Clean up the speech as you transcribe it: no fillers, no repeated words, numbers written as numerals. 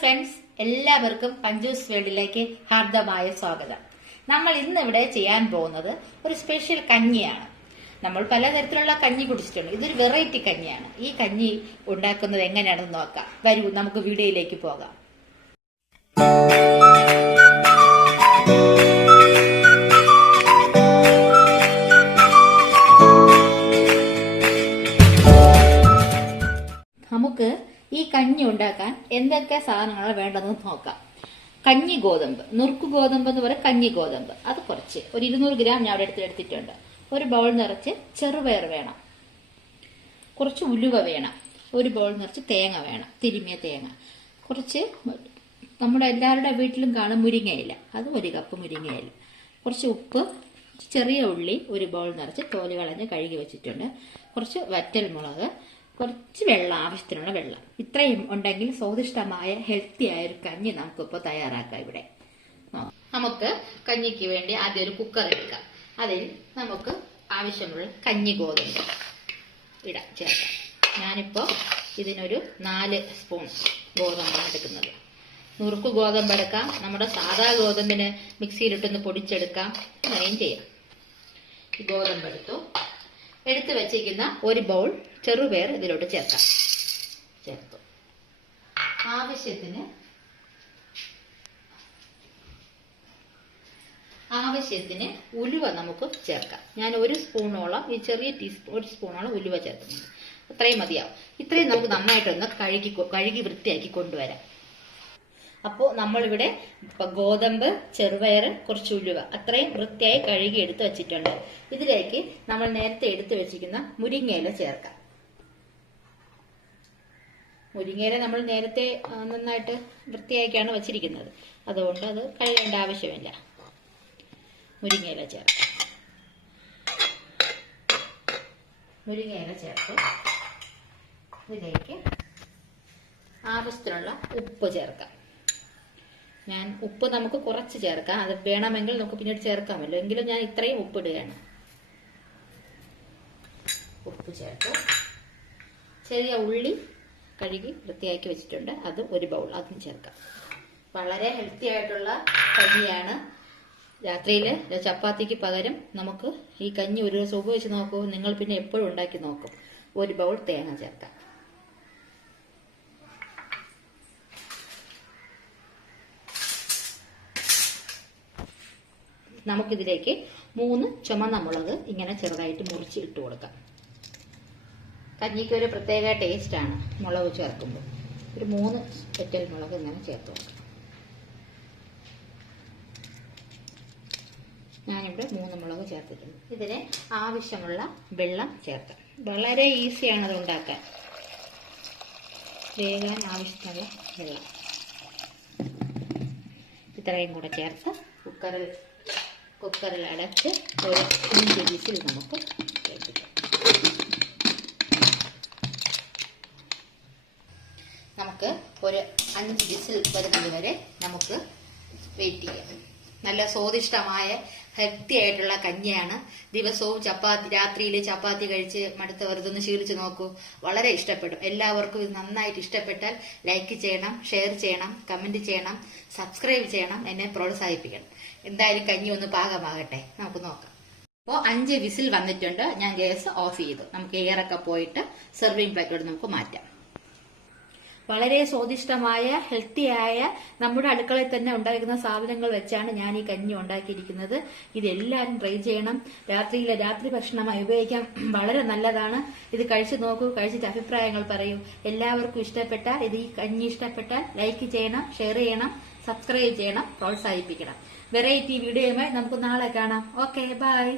Friends, എല്ലാവർക്കും പഞ്ചൂസ് വേൾഡിലേക്ക് ഹാർദമായ സ്വാഗതം. നമ്മൾ ഇന്ന് ഇവിടെ ചെയ്യാൻ പോകുന്നത് ഒരു സ്പെഷ്യൽ കഞ്ഞിയാണ്. നമ്മൾ പലതരത്തിലുള്ള കഞ്ഞി കുടിച്ചിട്ടുണ്ട്. ഇതൊരു വെറൈറ്റി കഞ്ഞിയാണ്. ഈ കഞ്ഞി ഉണ്ടാക്കുന്നത് എങ്ങനെയാണെന്ന് നോക്കാം. വരൂ, നമുക്ക് വീഡിയോയിലേക്ക് പോകാം. നമുക്ക് ഈ കഞ്ഞി ഉണ്ടാക്കാൻ എന്തൊക്കെ സാധനങ്ങളാണ് വേണ്ടതെന്ന് നോക്കാം. കഞ്ഞി ഗോതമ്പ്, നുറുക്ക് ഗോതമ്പ് എന്ന് പറയും, കഞ്ഞി ഗോതമ്പ്, അത് കുറച്ച് ഒരു 200 ഗ്രാം ഞാൻ അവിടെ എടുത്തിട്ടുണ്ട്. ഒരു ബൗൾ നിറച്ച് ചെറുപയർ വേണം, കുറച്ച് ഉലുവ വേണം, ഒരു ബൗൾ നിറച്ച് തേങ്ങ വേണം, തിരുമിയ തേങ്ങ, കുറച്ച് നമ്മുടെ എല്ലാവരുടെ വീട്ടിലും കാണും മുരിങ്ങയില, അത് 1 കപ്പ് മുരിങ്ങയില, കുറച്ച് ഉപ്പ്, ചെറിയ ഉള്ളി ഒരു ബൗൾ നിറച്ച് തോല് കളഞ്ഞ് കഴുകി വെച്ചിട്ടുണ്ട്, കുറച്ച് വറ്റൽ മുളക്, കുറച്ച് വെള്ളം, ആവശ്യത്തിനുള്ള വെള്ളം. ഇത്രയും ഉണ്ടെങ്കിൽ സ്വാദിഷ്ടമായ ഹെൽത്തി ആയ ഒരു കഞ്ഞി നമുക്കിപ്പോൾ തയ്യാറാക്കാം. ഇവിടെ നമുക്ക് കഞ്ഞിക്ക് വേണ്ടി ആദ്യം ഒരു കുക്കർ എടുക്കാം. അതിൽ നമുക്ക് ആവശ്യമുള്ള കഞ്ഞി ഗോതമ്പ് ചേർക്കാം. ഞാനിപ്പോൾ ഇതിനൊരു 4 സ്പൂൺ ഗോതമ്പാണ് എടുക്കുന്നത്. നുറുക്ക് ഗോതമ്പ് എടുക്കാം, നമ്മുടെ സാധാ ഗോതമ്പിന് മിക്സിയിലിട്ടൊന്ന് പൊടിച്ചെടുക്കാം, അങ്ങനെയും ചെയ്യാം. ഈ ഗോതമ്പ് എടുത്തു വെച്ചിരിക്കുന്ന ഒരു ബൗൾ ചെറുപയർ ഇതിലോട്ട് ചേർത്തു. ആവശ്യത്തിന് ഉലുവ നമുക്ക് ചേർക്കാം. ഞാൻ 1 സ്പൂണോളം, ഈ ചെറിയ ടീസ്പൂൺ 1 സ്പൂണോളം ഉലുവ ചേർക്കുന്നുണ്ട്. അത്രയും മതിയാവും. ഇത്രയും നമുക്ക് നന്നായിട്ടൊന്ന് കഴുകി വൃത്തിയാക്കി കൊണ്ടുവരാം. അപ്പോൾ നമ്മളിവിടെ ഗോതമ്പ്, ചെറുപയർ, കുറച്ച് ഉലുവ അത്രയും വൃത്തിയായി കഴുകി എടുത്ത് വെച്ചിട്ടുണ്ട്. ഇതിലേക്ക് നമ്മൾ നേരത്തെ എടുത്തു വെച്ചിരിക്കുന്ന മുരിങ്ങയില ചേർക്കാം. മുരിങ്ങയില നമ്മൾ നേരത്തെ നന്നായിട്ട് വൃത്തിയാക്കിയാണ് വെച്ചിരിക്കുന്നത്, അതുകൊണ്ട് അത് കഴുകേണ്ട ആവശ്യമില്ല. മുരിങ്ങയില ചേർത്ത് ഇതിലേക്ക് ആവശ്യത്തിനുള്ള ഉപ്പ് ചേർക്കാം. ഞാൻ ഉപ്പ് നമുക്ക് കുറച്ച് ചേർക്കാം, അത് വേണമെങ്കിൽ നമുക്ക് പിന്നീട് ചേർക്കാമല്ലോ, എങ്കിലും ഞാൻ ഇത്രയും ഉപ്പിടുകയാണ്. ഉപ്പ് ചേർത്ത് ചെറിയ ഉള്ളി കഴുകി വൃത്തിയാക്കി വെച്ചിട്ടുണ്ട്, അത് 1 ബൗൾ, അതും ചേർക്കാം. വളരെ ഹെൽത്തി ആയിട്ടുള്ള കഞ്ഞിയാണ്. രാത്രിയിൽ ചപ്പാത്തിക്ക് പകരം നമുക്ക് ഈ കഞ്ഞി ഒരു ദിവസം ഉപയോഗിച്ച് നോക്കൂ, നിങ്ങൾ പിന്നെ എപ്പോഴും ഉണ്ടാക്കി നോക്കും. 1 ബൗൾ തേങ്ങ ചേർക്കാം. നമുക്കിതിലേക്ക് 3 ചുമന്ന മുളക് ഇങ്ങനെ ചെറുതായിട്ട് മുറിച്ച് ഇട്ട് കൊടുക്കാം. കഞ്ഞിക്ക് ഒരു പ്രത്യേക ടേസ്റ്റാണ് മുളക് ചേർക്കുമ്പോൾ. ഒരു 3 വറ്റൽ മുളക് ഇങ്ങനെ ചേർത്ത് കൊടുക്കാം. ഞാനിവിടെ 3 മുളക് ചേർത്തിട്ടുണ്ട്. ഇതിന് ആവശ്യമുള്ള വെള്ളം ചേർക്കാം. വളരെ ഈസിയാണ് അത് ഉണ്ടാക്കാൻ. വേകാൻ ആവശ്യമുള്ള വെള്ളം ഇത്രയും കൂടെ ചേർത്ത് കുക്കറിൽ അടച്ച് ഒരു 5 വിസിൽ നമുക്ക് കേൾപ്പിക്കാം. നമുക്ക് ഒരു 5 വിസിൽ വരുന്നത് വരെ നമുക്ക് വെയിറ്റ് ചെയ്യാം. നല്ല സ്വാദിഷ്ടമായ ഹെൽത്തി ആയിട്ടുള്ള കഞ്ഞിയാണ്. ദിവസവും രാത്രിയിൽ ചപ്പാത്തി കഴിച്ച് മടുത്തവർ ഇതൊന്ന് ശീലിച്ച് നോക്കൂ, വളരെ ഇഷ്ടപ്പെടും. എല്ലാവർക്കും ഇത് നന്നായിട്ട് ഇഷ്ടപ്പെട്ടാൽ ലൈക്ക് ചെയ്യണം, ഷെയർ ചെയ്യണം, കമന്റ് ചെയ്യണം, സബ്സ്ക്രൈബ് ചെയ്യണം, എന്നെ പ്രോത്സാഹിപ്പിക്കണം. എന്തായാലും കഞ്ഞി ഒന്ന് പാകമാകട്ടെ, നമുക്ക് നോക്കാം. അപ്പോൾ 5 വിസിൽ വന്നിട്ടുണ്ട്. ഞാൻ ഗ്യാസ് ഓഫ് ചെയ്തു. നമുക്ക് എയറൊക്കെ പോയിട്ട് സെർവിങ് പ്ലേറ്റോട് നമുക്ക് മാറ്റാം. വളരെ സ്വാദിഷ്ടമായ ഹെൽത്തിയായ നമ്മുടെ അടുക്കളയിൽ തന്നെ ഉണ്ടാക്കുന്ന സാധനങ്ങൾ വെച്ചാണ് ഞാൻ ഈ കഞ്ഞി ഉണ്ടാക്കിയിരിക്കുന്നത്. ഇതെല്ലാവരും ട്രൈ ചെയ്യണം. രാത്രി ഭക്ഷണമായി ഉപയോഗിക്കാൻ വളരെ നല്ലതാണ്. ഇത് കഴിച്ചു നോക്കൂ, കഴിച്ചിട്ട് അഭിപ്രായങ്ങൾ പറയൂ. എല്ലാവർക്കും ഇഷ്ടപ്പെട്ടാൽ, ഈ കഞ്ഞി ഇഷ്ടപ്പെട്ടാൽ ലൈക്ക് ചെയ്യണം, ഷെയർ ചെയ്യണം, സബ്സ്ക്രൈബ് ചെയ്യണം, പ്രോത്സാഹിപ്പിക്കണം. വെറൈറ്റി വീഡിയോയുമായി നമുക്ക് നാളെ കാണാം. Okay, by.